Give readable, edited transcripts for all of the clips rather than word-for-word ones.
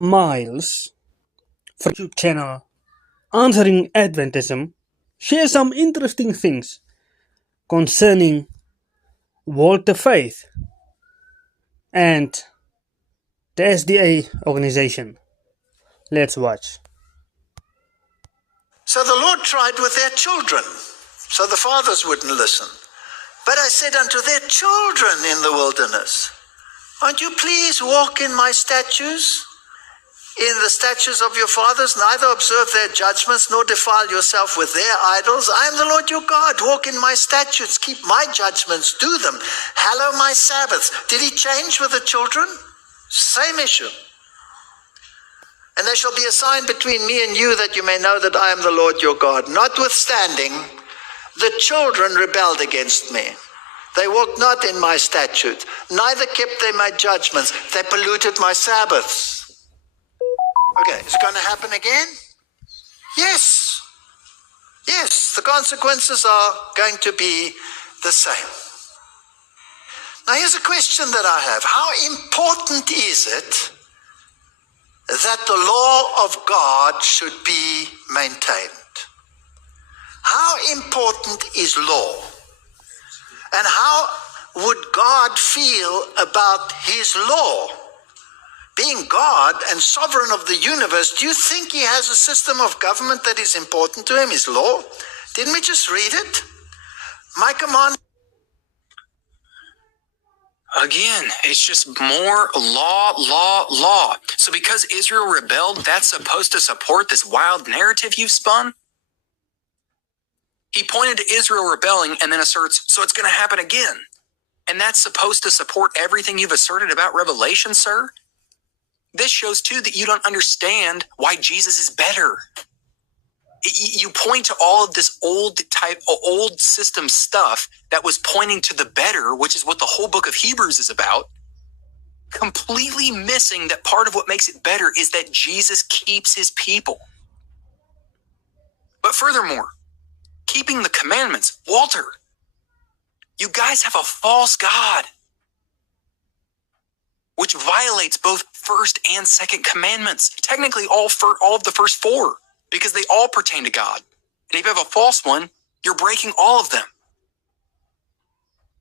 Myles from YouTube channel Answering Adventism shares some interesting things concerning Walter Veith and the SDA organization. Let's watch. So the Lord tried with their children, so the fathers wouldn't listen. But I said unto their children in the wilderness, won't you please walk in my statutes, in the statutes of your fathers, neither observe their judgments, nor defile yourself with their idols. I am the Lord your God. Walk in my statutes, keep my judgments, do them. Hallow my Sabbaths. Did he change with the children? Same issue. And there shall be a sign between me and you, that you may know that I am the Lord your God. Notwithstanding, the children rebelled against me. They walked not in my statutes, neither kept they my judgments. They polluted my Sabbaths. Okay, is it going to happen again? Yes. Yes, the consequences are going to be the same. Now here's a question that I have. How important is it that the law of God should be maintained? How important is law? And how would God feel about his law? Being God and sovereign of the universe, do you think he has a system of government that is important to him, his law? Didn't we just read it? My command. Again, it's just more law. So because Israel rebelled, that's supposed to support this wild narrative you've spun? He pointed to Israel rebelling and then asserts, so it's going to happen again. And that's supposed to support everything you've asserted about Revelation, sir? This shows, too, that you don't understand why Jesus is better. You point to all of this old system stuff that was pointing to the better, which is what the whole book of Hebrews is about, completely missing that part of what makes it better is that Jesus keeps his people. But furthermore, keeping the commandments, Walter, you guys have a false God, which violates both first and second commandments. Technically, all of the first four, because they all pertain to God. And if you have a false one, you're breaking all of them.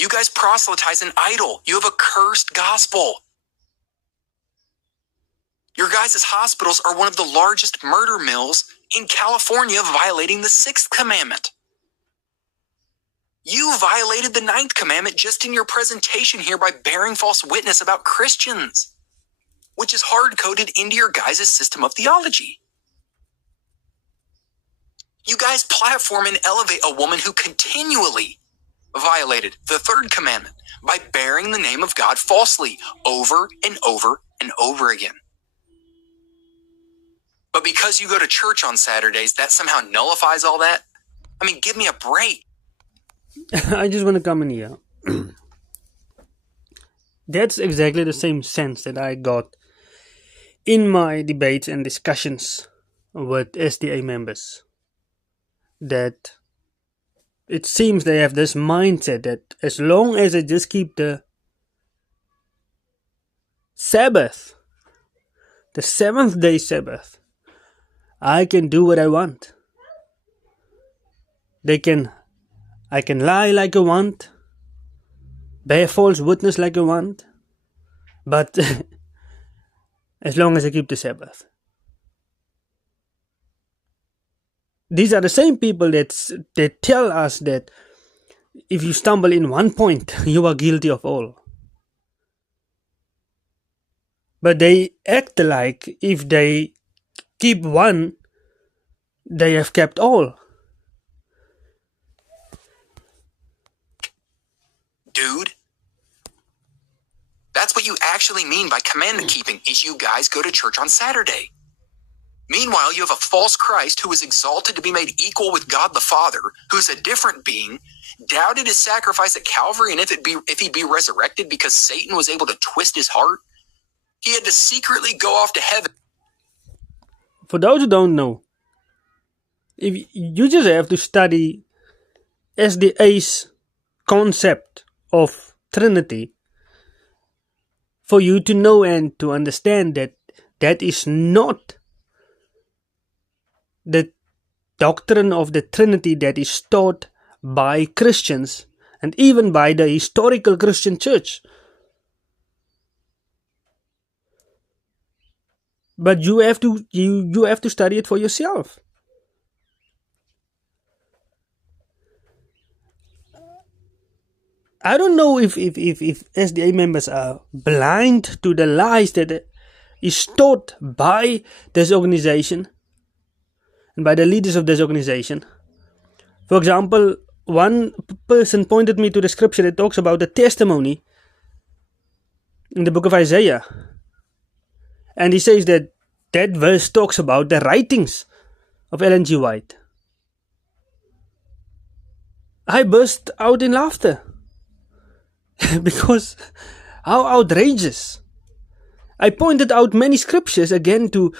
You guys proselytize an idol. You have a cursed gospel. Your guys' hospitals are one of the largest murder mills in California, violating the sixth commandment. You violated the ninth commandment just in your presentation here by bearing false witness about Christians, which is hard-coded into your guys' system of theology. You guys platform and elevate a woman who continually violated the third commandment by bearing the name of God falsely over and over and over again. But because you go to church on Saturdays, that somehow nullifies all that? I mean, give me a break. I just want to come in here. That's exactly the same sense that I got in my debates and discussions with SDA members. That it seems they have this mindset that as long as I just keep the Sabbath, the seventh day Sabbath, I can do what I want. I can lie like I want, bear false witness like I want, but as long as I keep the Sabbath. These are the same people that tell us that if you stumble in one point, you are guilty of all. But they act like if they keep one, they have kept all. Dude, that's what you actually mean by commandment keeping, is you guys go to church on Saturday. Meanwhile, you have a false Christ who was exalted to be made equal with God the Father, who's a different being, doubted his sacrifice at Calvary, and if he'd be resurrected because Satan was able to twist his heart, he had to secretly go off to heaven. For those who don't know, if you just have to study SDA's concept of Trinity for you to know and to understand that that is not the doctrine of the Trinity that is taught by Christians and even by the historical Christian church. But you have to study it for yourself. I don't know if SDA members are blind to the lies that is taught by this organization and by the leaders of this organization. For example, one person pointed me to the scripture that talks about the testimony in the book of Isaiah. And he says that verse talks about the writings of Ellen G. White. I burst out in laughter because how outrageous. I pointed out many scriptures again to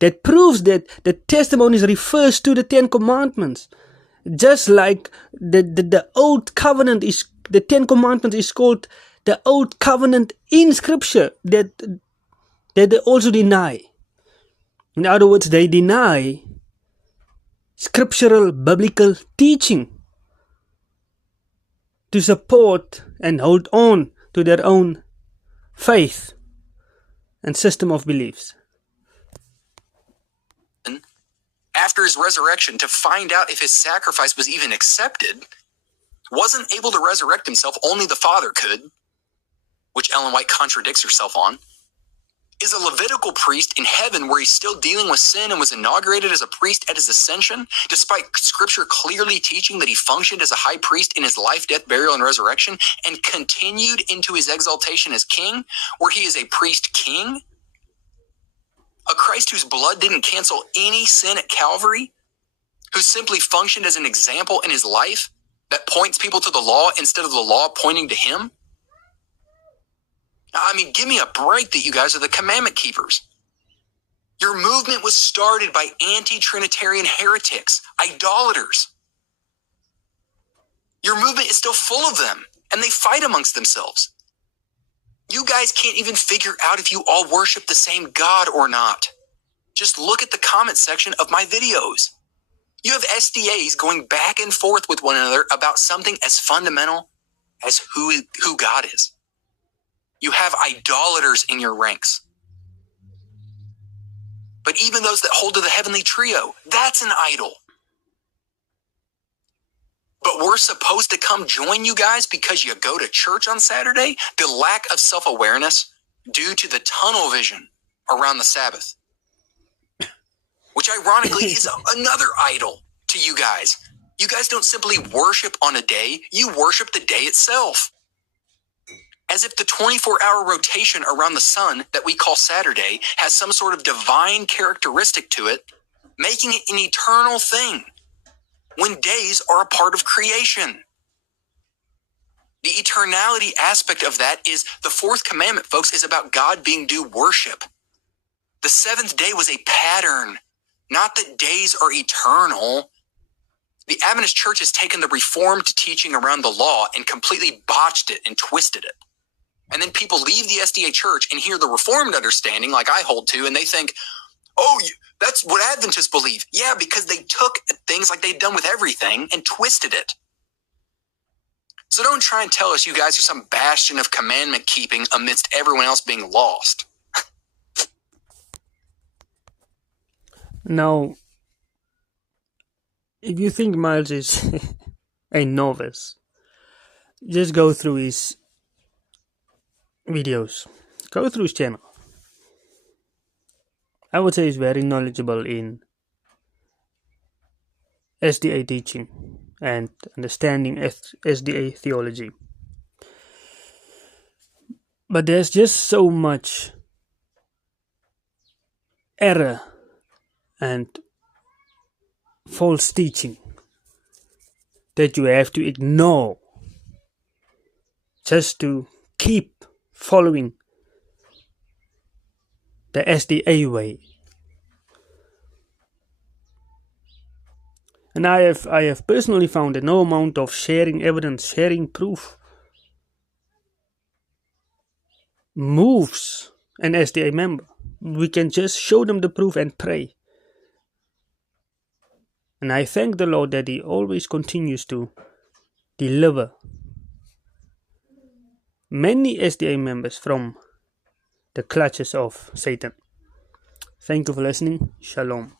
that proves that the testimonies refers to the 10 Commandments. Just like the Old Covenant is, the 10 Commandments is called the Old Covenant in Scripture that they also deny. In other words, they deny scriptural biblical teaching to support and hold on to their own faith and system of beliefs. After his resurrection, to find out if his sacrifice was even accepted, wasn't able to resurrect himself, only the Father could, which Ellen White contradicts herself on, is a Levitical priest in heaven where he's still dealing with sin and was inaugurated as a priest at his ascension, despite scripture clearly teaching that he functioned as a high priest in his life, death, burial, and resurrection, and continued into his exaltation as king, where he is a priest king. A Christ whose blood didn't cancel any sin at Calvary, who simply functioned as an example in his life that points people to the law instead of the law pointing to him. I mean, give me a break that you guys are the commandment keepers. Your movement was started by anti-Trinitarian heretics, idolaters. Your movement is still full of them, and they fight amongst themselves. You guys can't even figure out if you all worship the same God or not. Just look at the comment section of my videos. You have SDAs going back and forth with one another about something as fundamental as who God is. You have idolaters in your ranks. But even those that hold to the heavenly trio, that's an idol. But we're supposed to come join you guys because you go to church on Saturday? The lack of self-awareness due to the tunnel vision around the Sabbath, which ironically is another idol to you guys. You guys don't simply worship on a day, you worship the day itself. As if the 24-hour rotation around the sun that we call Saturday has some sort of divine characteristic to it, making it an eternal thing, when days are a part of creation. The eternality aspect of that is the fourth commandment, folks, is about God being due worship. The seventh day was a pattern, not that days are eternal. The Adventist Church has taken the Reformed teaching around the law and completely botched it and twisted it. And then people leave the SDA Church and hear the Reformed understanding like I hold to, and they think, oh, that's what Adventists believe. Yeah, because they took things like they'd done with everything and twisted it. So don't try and tell us you guys are some bastion of commandment keeping amidst everyone else being lost. Now, if you think Myles is a novice, just go through his videos. Go through his channel. I would say he's very knowledgeable in SDA teaching and understanding SDA theology. But there's just so much error and false teaching that you have to ignore just to keep following the SDA way. And I have personally found that no amount of sharing evidence, sharing proof moves an SDA member. we can just show them the proof and pray. And I thank the Lord that He always continues to deliver many SDA members from the clutches of Satan. Thank you for listening. Shalom.